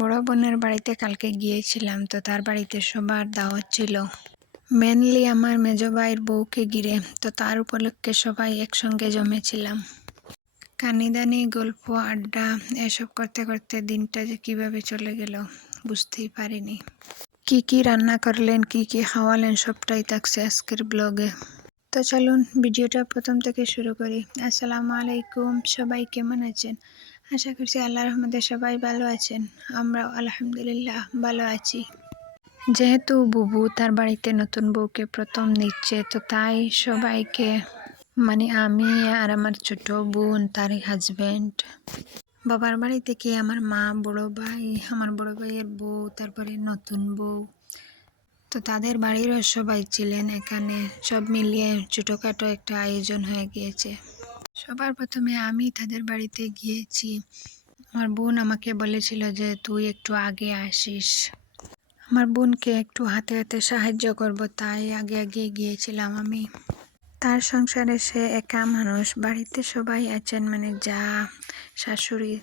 বড় বোনের বাড়িতে কালকে গিয়েছিলাম, তো তার বাড়িতে সবার দাওয়াত ছিল। মেনলি আমার মেজো ভাইয়ের বউকে ঘিরে, তো তার উপলক্ষে সবাই একসঙ্গে জমেছিলাম। কানিদানি গল্প আড্ডা এসব করতে করতে দিনটা যে কিভাবে চলে গেল বুঝতেই পারিনি। কি কি রান্না করলেন, কি কি খাওয়ালেন সবটাই থাকছে আজকের ব্লগে। তো চলুন ভিডিওটা প্রথম থেকে শুরু করি। আসসালামু আলাইকুম, সবাই কেমন আছেন? আশা করছি আল্লাহর রহমতে সবাই ভালো আছেন। আমরাও আলহামদুলিল্লাহ ভালো আছি। যেহেতু বুবু তার বাড়িতে নতুন বউকে প্রথম নিচ্ছে, তো তাই সবাইকে আমি আর আমার ছোট বোন, তার হাজবেন্ড, বাবার বাড়ি থেকে আমার মা, বড় ভাই, আমার বড় ভাইয়ের বউ, তারপরে নতুন বউ, তো তাদের বাড়িরও সবাই ছিলেন এখানে। সব মিলিয়ে ছোটোখাটো একটা আয়োজন হয়ে গিয়েছে। সবার প্রথমে আমি তাদের বাড়িতে গিয়েছি। আমার বোন আমাকে বলেছিল যে তুই একটু আগে আসিস, আমার বোনকে একটু হাতে হাতে সাহায্য করব, তাই আগে আগে গিয়েছিলাম আমি। তার সংসারে সে একা মানুষ, বাড়িতে সবাই আছেন, যা, শাশুড়ি।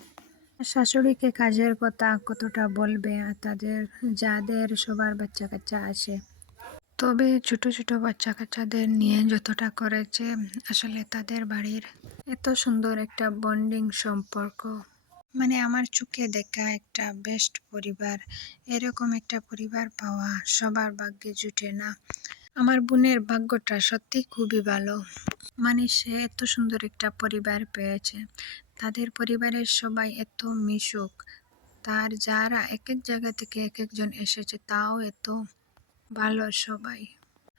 শাশুড়িকে কাজের কথা কতটা বলবে, আর তাদের যাদের সবার বাচ্চা কাচ্চা আছে, তবে ছোট ছোট বাচ্চা কাচ্চাদের নিয়ে যতটা করেছে, আসলে তাদের বাড়ির এত সুন্দর একটা বন্ডিং সম্পর্ক, আমার চোখে দেখা একটা বেস্ট পরিবার। এরকম একটা পরিবার পাওয়া সবার ভাগ্যে জুটে না। আমার বোনের ভাগ্যটা সত্যি খুবই ভালো, সে এত সুন্দর একটা পরিবার পেয়েছে। তাদের পরিবারের সবাই এত মিশুক, তার যারা এক এক জায়গা থেকে এক একজন এসেছে, তাও এত ভালো সবাই।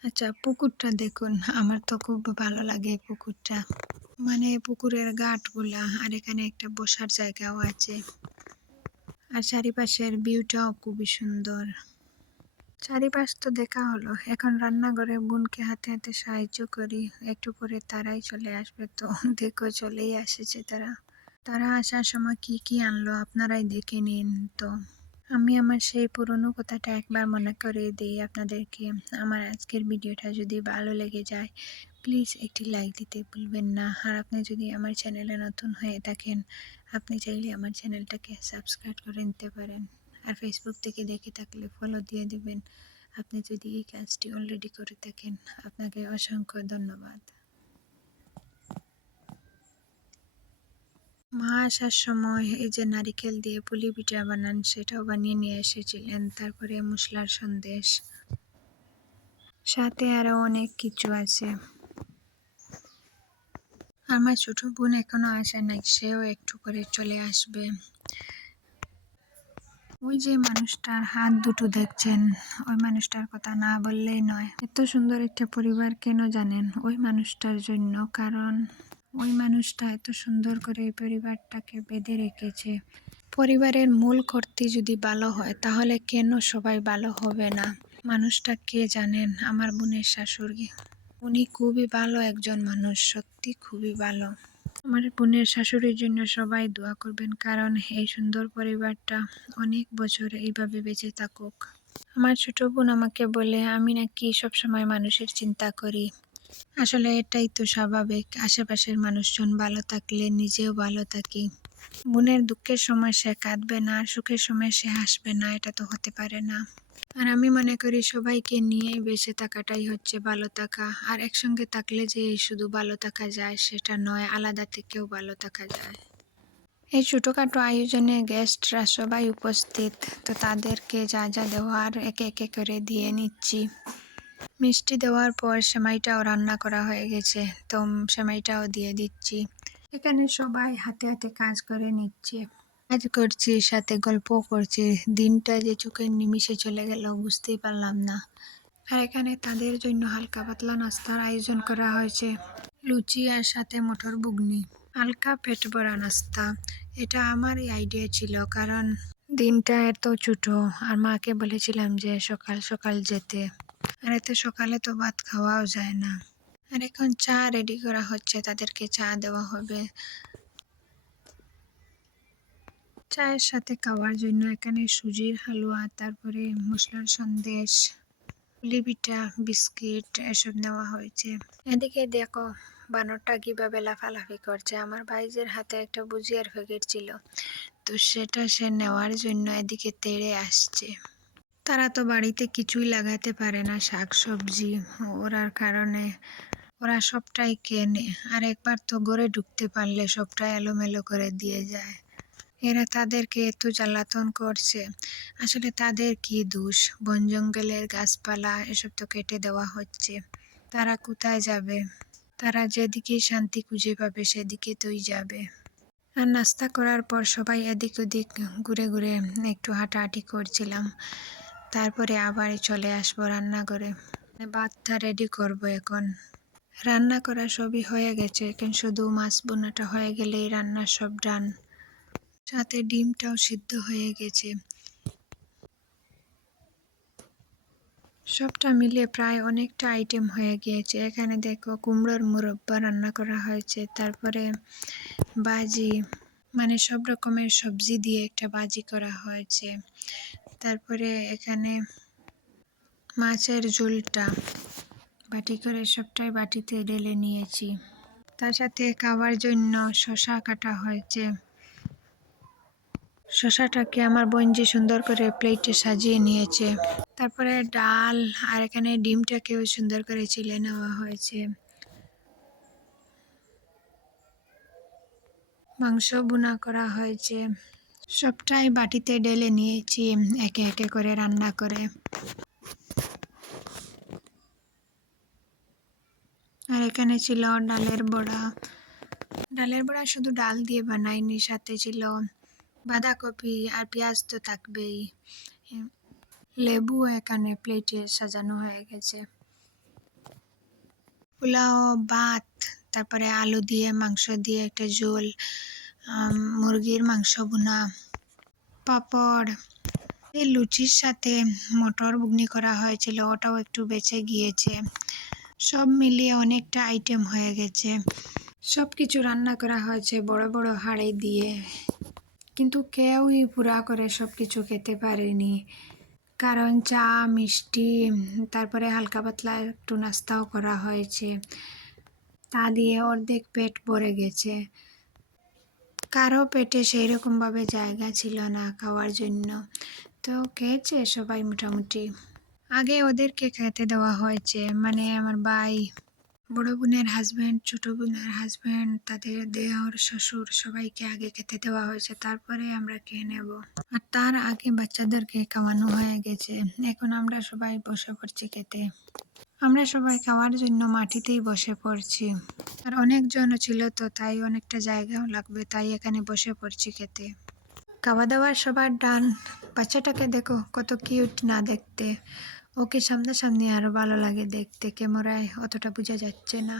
আচ্ছা, পুকুরটা দেখুন, আমার তো খুব ভালো লাগে পুকুরটা। পুকুরের ঘাটগুলা, আর এখানে একটা বসার জায়গাও আছে, আর চারিপাশের ভিউটাও খুবই সুন্দর। চারিপাশ তো দেখা হলো, এখন রান্নাঘরে বোনকে হাতে হাতে সাহায্য করি। একটু পরে তারাই চলে আসবে, তো দেখো চলেই আসেছে তারা আসার সময় কি কি আনলো আপনারাই দেখে নিন। তো আমি আমার সেই পুরনো কথাটা একবার মনে করে দিই আপনাদেরকে। আমার আজকের ভিডিওটা যদি ভালো লেগে যায়, প্লিজ একটি লাইক দিতে ভুলবেন না। আর আপনি যদি আমার চ্যানেলে নতুন হয়ে থাকেন, আপনি চাইলে আমার চ্যানেলটাকে সাবস্ক্রাইব করে নিতে পারেন। আর ফেসবুক থেকে দেখে থাকলে ফলো দিয়ে দিবেন। আপনি যদি এই কাজটি অলরেডি করে থাকেন, আপনাকে অসংখ্য ধন্যবাদ। মা আসার সময় এই যে নারিকেল দিয়ে পুলি পিঠা বানান, সেটাও বানিয়ে নিয়ে এসেছিলেন। তারপরে মশলার সন্দেশ, সাথে আরো অনেক কিছু আছে। আমার ছোট বোন এখনো আসে নাই, সেও একটু করে চলে আসবে। ওই যে মানুষটার হাত দুটো দেখছেন, ওই মানুষটার কথা না বললেই নয়। এত সুন্দর একটা পরিবার কেন জানেন? ওই মানুষটার জন্য। কারণ ওই মানুষটা এত সুন্দর করে এই পরিবারটাকে বেঁধে রেখেছে। পরিবারের মূল কর্তি যদি ভালো হয়, তাহলে কেন সবাই ভালো হবে না? মানুষটা কে জানেন? আমার বোনের শাশুড়ি। উনি খুবই ভালো একজন মানুষ, সত্যি খুবই ভালো। আমার বোনের শাশুড়ির জন্য সবাই দোয়া করবেন, কারণ এই সুন্দর পরিবারটা অনেক বছর এইভাবে বেঁচে থাকুক। আমার ছোট বোন আমাকে বলে আমি নাকি সবসময় মানুষের চিন্তা করি। আসলে এটাই তো স্বাভাবিক, আশেপাশের মানুষজন ভালো থাকলে নিজেও ভালো থাকি। বোনের দুঃখের সময় সে কাঁদবে না, আর সুখের সময় সে হাসবে না, এটা তো হতে পারে না। আর আমি মনে করি সবাইকে নিয়েই বেঁচে থাকাটাই হচ্ছে ভালো থাকা। আর একসঙ্গে থাকলে যে শুধু ভালো থাকা যায় সেটা নয়, আলাদা থেকেও ভালো থাকা যায়। এই ছোটোখাটো আয়োজনে গেস্টরা সবাই উপস্থিত, তো তাদেরকে যা যা দেওয়ার একে একে করে দিয়ে নিচ্ছি। মিষ্টি দেওয়ার পর সেমাইটাও রান্না করা হয়ে গেছে, তো সেমাইটাও দিয়ে দিচ্ছি। এখানে সবাই হাতে হাতে কাজ করে নিচ্ছে। কাজ করছি, সাথে গল্প করছি। দিনটা যে চোখের নিমিষে চলে গেল বুঝতেই পারলাম না। আর এখানে তাদের জন্য হালকা পাতলা নাস্তার আয়োজন করা হয়েছে, লুচি আর সাথে মটর ঘুগনি। হালকা পেট ভরা নাস্তা, এটা আমারই আইডিয়া ছিল, কারণ দিনটা এত ছোট। আর মাকে বলেছিলাম যে সকাল সকাল যেতে, আর এত সকালে তো ভাত খাওয়াও যায় না। আর এখন চা রেডি করা হচ্ছে, তাদেরকে চা দেওয়া হবে। চায়ের সাথে খাওয়ার জন্য এখানে সুজির হালুয়া, তারপরে মশলার সন্দেশ, পুলি পিঠা, বিস্কিট এসব নেওয়া হয়েছে। এদিকে দেখো বানরটা কিভাবে লাফালাফি করছে। আমার ভাইজের হাতে একটা ভুজিয়ার প্যাকেট ছিল, তো সেটা সে নেওয়ার জন্য এদিকে তেড়ে আসছে। তারা তো বাড়িতে কিছুই লাগাতে পারে না, শাকসবজি, ওরার কারণে ওরা সবটাই কেনে। আর একবার তো ঘরে ঢুকতে পারলে সবটাই এলোমেলো করে দিয়ে যায়। এরা তাদেরকে এত জ্বালাতন করছে, আসলে তাদের কি দোষ? বন জঙ্গলের গাছপালা এসব তো কেটে দেওয়া হচ্ছে, তারা কোথায় যাবে? তারা যেদিকে শান্তি খুঁজে পাবে সেদিকে তোই যাবে। আর নাস্তা করার পর সবাই এদিক ওদিক ঘুরে ঘুরে একটু হাঁটাহাঁটি করছিলাম। তারপরে আবার চলে আসবো রান্নাঘরে, ভাতটা রেডি করব। এখন রান্না করা সবই হয়ে গেছে, এখন শুধু মাছ বোনাটা হয়ে গেলেই রান্না সব ডান। সাথে ডিমটাও সিদ্ধ হয়ে গেছে। সবটা মিলে প্রায় অনেকটা আইটেম হয়ে গিয়েছে। এখানে দেখো কুমড়োর মুরব্বা রান্না করা হয়েছে, তারপরে ভাজি, মানে সব রকমের সবজি দিয়ে একটা ভাজি করা হয়েছে। তারপরে এখানে মাছের ঝোলটা বাটি করে সবটাই বাটিতে ঢেলে নিয়েছি। তার সাথে খাওয়ার জন্য শসা কাটা হয়েছে। শসাটাকে আমার বোনজি সুন্দর করে প্লেটে সাজিয়ে নিয়েছে। তারপরে ডাল, আর এখানে ডিমটাকেও সুন্দর করে চিলে নেওয়া হয়েছে। মাংস ভুনা করা হয়েছে। সবটাই বাটিতে ঢেলে নিয়েছি একে একে করে রান্না করে। আর এখানে ছিল ডালের বড়া। ডালের বড়া শুধু ডাল দিয়ে বানাইনি, সাথে ছিল বাঁধাকপি আর পেঁয়াজ তো থাকবেই। লেবু এখানে প্লেটে সাজানো হয়ে গেছে। পোলাও, ভাত, তারপরে আলু দিয়ে মাংস দিয়ে একটা ঝোল, মুরগির মাংস ভুনা, পাঁপড়। এই লুচির সাথে মটর ঘুগনি করা হয়েছিল, ওটাও একটু বেঁচে গিয়েছে। সব মিলিয়ে অনেকটা আইটেম হয়ে গেছে। সব কিছু রান্না করা হয়েছে বড় বড় হাঁড়ি দিয়ে, কিন্তু কেউই পুরা করে সব কিছু খেতে পারেনি। কারণ চা, মিষ্টি, তারপরে হালকা পাতলা একটু নাস্তাও করা হয়েছে, তা দিয়ে অর্ধেক পেট ভরে গেছে। কারো পেটে সেই রকমভাবে জায়গা ছিল না খাওয়ার জন্য, তো খেয়েছে সবাই মোটামুটি। আগে ওদেরকে খেতে দেওয়া হয়েছে, মানে আমার ভাই, বড় বোনের হাজব্যান্ড, ছোট বোনের হাজব্যান্ড, তাদের দেওর, শ্বশুর সবাইকে আগে খেতে দেওয়া হয়েছে, তারপরে আমরা খেয়ে নেব। আর তার আগে বাচ্চাদেরকে খাওয়ানো হয়ে গেছে। এখন আমরা সবাই বসে পড়ছি খেতে। আমরা সবাই খাওয়ার জন্য মাটিতেই বসে পড়ছি। আর অনেকজন ছিল তো তাই অনেকটা জায়গাও লাগবে, তাই এখানে বসে পড়ছি খেতে। খাওয়া দাওয়ার সবার ডান। বাচ্চাটাকে দেখো কত কিউট না দেখতে, ওকে সামনাসামনি আরো ভালো লাগে দেখতে, ক্যামেরায় অতটা বোঝা যাচ্ছে না।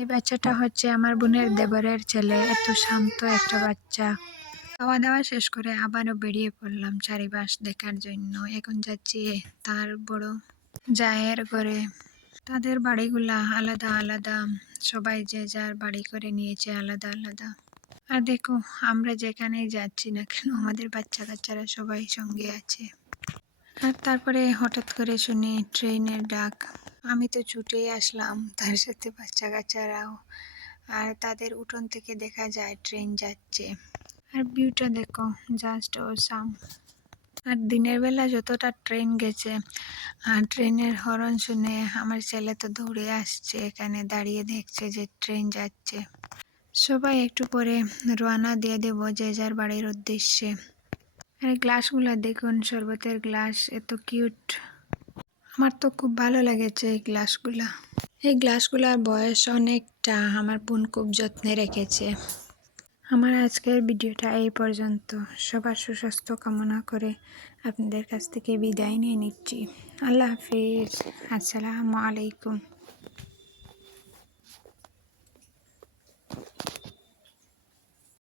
এই বাচ্চাটা হচ্ছে আমার বোনের দেবরের ছেলে, এত শান্ত একটা বাচ্চা। খাওয়া দাওয়া শেষ করে আবারও বেরিয়ে পড়লাম চারিপাশ দেখার জন্য। এখন যাচ্ছি তার বড় জায়ের ঘরে। তাদের বাড়িগুলা আলাদা আলাদা, সবাই যে যার বাড়ি করে নিয়েছে আলাদা আলাদা। আর দেখো আমরা যেখানেই যাচ্ছি না কেন আমাদের বাচ্চা কাচ্চারা সবাই সঙ্গে আছে। আর তারপরে হঠাৎ করে শুনি ট্রেনের ডাক। আমি তো ছুটেই আসলাম, তার সাথে বাচ্চা কাচ্চারাও। আর তাদের উঠোন থেকে দেখা যায় ট্রেন যাচ্ছে। আর ভিউটা দেখো, জাস্ট অসাম। আর দিনের বেলা যতটা ট্রেন গেছে, আর ট্রেনের হর্ন শুনে আমার ছেলে তো দৌড়ে আসছে, এখানে দাঁড়িয়ে দেখছে যে ট্রেন যাচ্ছে। সবাই একটু পরে রওনা দিয়ে দেব যে যার বাড়ির উদ্দেশ্যে। আর গ্লাসগুলা দেখুন, শরবতের গ্লাস, এত কিউট। আমার তো খুব ভালো লেগেছে এই গ্লাসগুলা। এই গ্লাসগুলার বয়স অনেকটা, আমার বোন খুব যত্নে রেখেছে। আমার আজকের ভিডিওটা এই পর্যন্ত। সবার সুস্বাস্থ্য কামনা করে আপনাদের কাছ থেকে বিদায় নিয়ে নিচ্ছি। আল্লাহ হাফিজ, আসসালামু আলাইকুম।